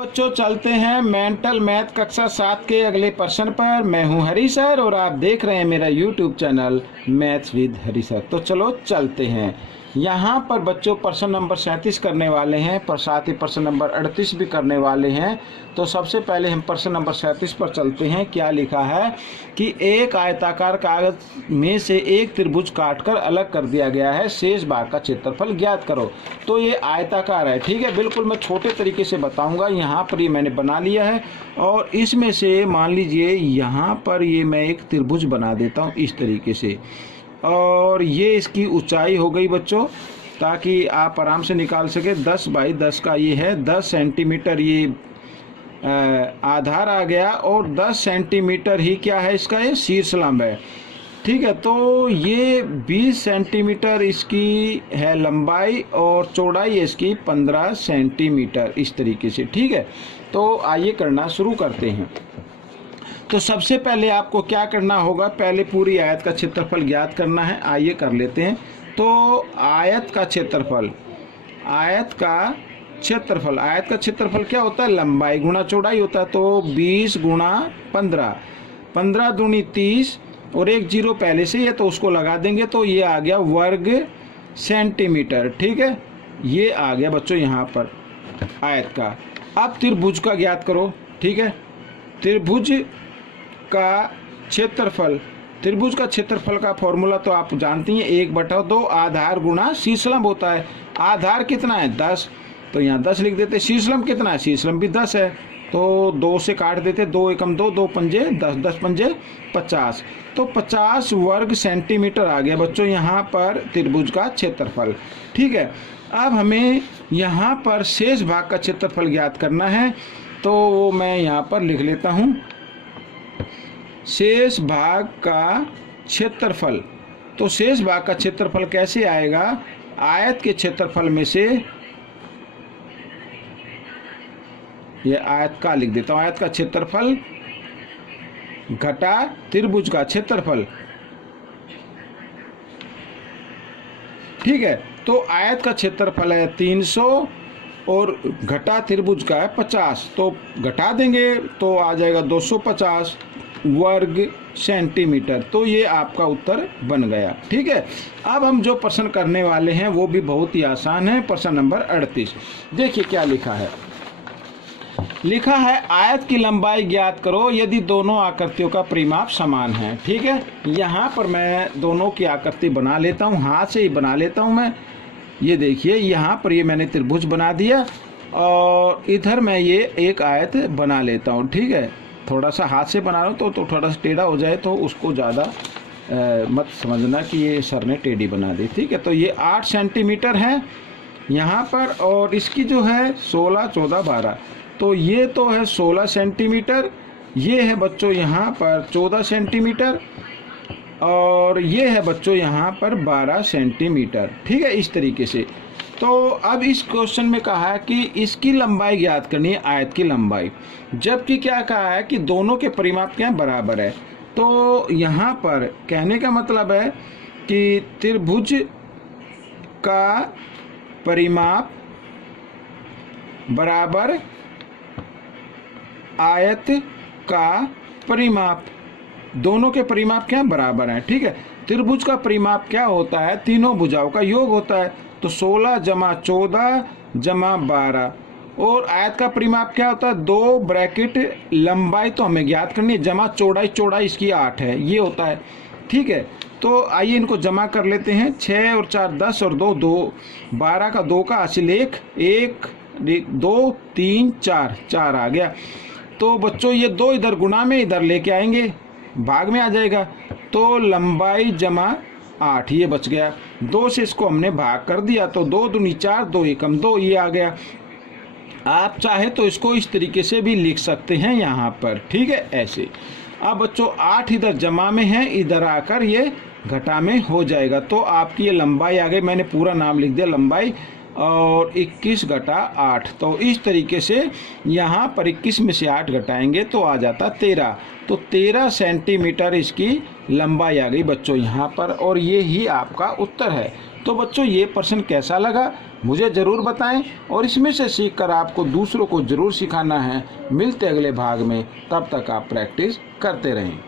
बच्चों चलते हैं मेंटल मैथ कक्षा 7 के अगले प्रश्न पर। मैं हूं हरी सर और आप देख रहे हैं मेरा YouTube channel maths with Hari sir. तो चलो चलते हैं। यहाँ पर बच्चों प्रश्न नंबर 37 करने वाले हैं, पर साथ ही प्रश्न नंबर 38 भी करने वाले हैं। तो सबसे पहले हम प्रश्न नंबर 37 पर चलते हैं। क्या लिखा है कि एक आयताकार कागज में से एक त्रिभुज काटकर अलग कर दिया गया है, शेष भाग का क्षेत्रफल ज्ञात करो। तो ये आयताकार है, ठीक है। बिल्कुल मैं छोटे तरीके से बताऊंगा। यहाँ पर ये मैंने बना लिया है और इसमें से मान लीजिए यहाँ पर ये मैं एक त्रिभुज बना देता हूँ इस तरीके से, और ये इसकी ऊंचाई हो गई बच्चों, ताकि आप आराम से निकाल सके। 10 बाई 10 का ये है, 10 सेंटीमीटर ये आधार आ गया और 10 सेंटीमीटर ही क्या है इसका, ये शीर्षलंब है, ठीक है। तो ये 20 सेंटीमीटर इसकी है लंबाई और चौड़ाई इसकी 15 सेंटीमीटर इस तरीके से, ठीक है। तो आइए करना शुरू करते हैं। तो सबसे पहले आपको क्या करना होगा, पहले पूरी आयत का क्षेत्रफल ज्ञात करना है। आइए कर लेते हैं। तो आयत का क्षेत्रफल क्या होता है, लंबाई गुणा चौड़ाई होता है। तो 20 गुणा 15, 15 दूनी 30 और एक जीरो पहले से है तो उसको लगा देंगे, तो ये आ गया वर्ग सेंटीमीटर, ठीक है। ये आ गया बच्चों यहाँ पर आयत का। अब त्रिभुज का ज्ञात करो, ठीक है। त्रिभुज का क्षेत्रफल का फॉर्मूला तो आप जानती हैं, 1/2 आधार गुणा शीर्षलंब होता है। आधार कितना है 10, तो यहाँ 10 लिख देते। शीर्षलंब कितना है, शीर्षलंब भी 10 है, तो 2 से काट देते, 2 एकम 2, 2 पंजे 10, 10 पंजे 50। तो 50 वर्ग सेंटीमीटर आ गया बच्चों यहाँ पर त्रिभुज का क्षेत्रफल, ठीक है। अब हमें यहाँ पर शेष भाग का क्षेत्रफल ज्ञात करना है, तो वो मैं यहाँ पर लिख लेता हूँ। शेष भाग का क्षेत्रफल, तो शेष भाग का क्षेत्रफल कैसे आएगा, आयत के क्षेत्रफल में से, ये आयत का लिख देता हूँ, आयत का क्षेत्रफल घटा त्रिभुज का क्षेत्रफल, ठीक है। तो आयत का क्षेत्रफल है 300 और घटा त्रिभुज का है 50, तो घटा देंगे तो आ जाएगा 250 वर्ग सेंटीमीटर। तो ये आपका उत्तर बन गया, ठीक है। अब हम जो प्रश्न करने वाले हैं वो भी बहुत ही आसान है। प्रश्न नंबर 38 देखिए क्या लिखा है। लिखा है आयत की लंबाई ज्ञात करो यदि दोनों आकृतियों का परिमाप समान है, ठीक है। यहाँ पर मैं दोनों की आकृति बना लेता हूँ, हाथ से ही बना लेता हूँ मैं। ये देखिए यहाँ पर ये मैंने त्रिभुज बना दिया और इधर मैं ये एक आयत बना लेता हूँ, ठीक है। थोड़ा सा हाथ से बना रहा हूँ तो थोड़ा सा टेढ़ा हो जाए तो उसको ज़्यादा मत समझना कि ये सर ने टेढ़ी बना दी, ठीक है। तो ये 8 सेंटीमीटर है यहाँ पर और इसकी जो है 16, 14, 12, तो ये तो है 16 सेंटीमीटर, ये है बच्चों यहाँ पर 14 सेंटीमीटर और ये है बच्चों यहाँ पर 12 सेंटीमीटर, ठीक है, इस तरीके से। तो अब इस क्वेश्चन में कहा है कि इसकी लंबाई ज्ञात करनी है, आयत की लंबाई, जबकि क्या कहा है कि दोनों के परिमाप क्या बराबर है। तो यहाँ पर कहने का मतलब है कि त्रिभुज का परिमाप बराबर आयत का परिमाप, दोनों के परिमाप क्या बराबर हैं, ठीक है। त्रिभुज का परिमाप क्या होता है, तीनों भुजाओं का योग होता है, तो 16 जमा 14 जमा 12। और आयत का परिमाप क्या होता है, 2 ब्रैकेट लंबाई तो हमें ज्ञात करनी है जमा चौड़ाई, चौड़ाई इसकी 8 है, ये होता है, ठीक है। तो आइए इनको जमा कर लेते हैं। 6 और 4 10 और 2 2, 12 का 2 का हासिल 1 2 3 4, 4 आ गया। तो बच्चों ये 2 इधर गुणा में इधर लेके आएंगे, भाग में आ जाएगा, तो लंबाई जमा 8 ये बच गया। 2 से इसको हमने भाग कर दिया तो 2 दूनी 4, 2 एकम 2 ये आ गया। आप चाहे तो इसको इस तरीके से भी लिख सकते हैं यहाँ पर, ठीक है, ऐसे। अब बच्चों 8 इधर जमा में है, इधर आकर ये घटा में हो जाएगा, तो आपकी ये लंबाई आ गई। मैंने पूरा नाम लिख दिया, लंबाई और 21 घटा 8। तो इस तरीके से यहाँ पर 21 में से 8 घटाएंगे तो आ जाता 13। तो 13 सेंटीमीटर इसकी लंबाई आ गई बच्चों यहाँ पर, और ये ही आपका उत्तर है। तो बच्चों ये प्रश्न कैसा लगा मुझे ज़रूर बताएं, और इसमें से सीखकर आपको दूसरों को ज़रूर सिखाना है। मिलते अगले भाग में, तब तक आप प्रैक्टिस करते रहें।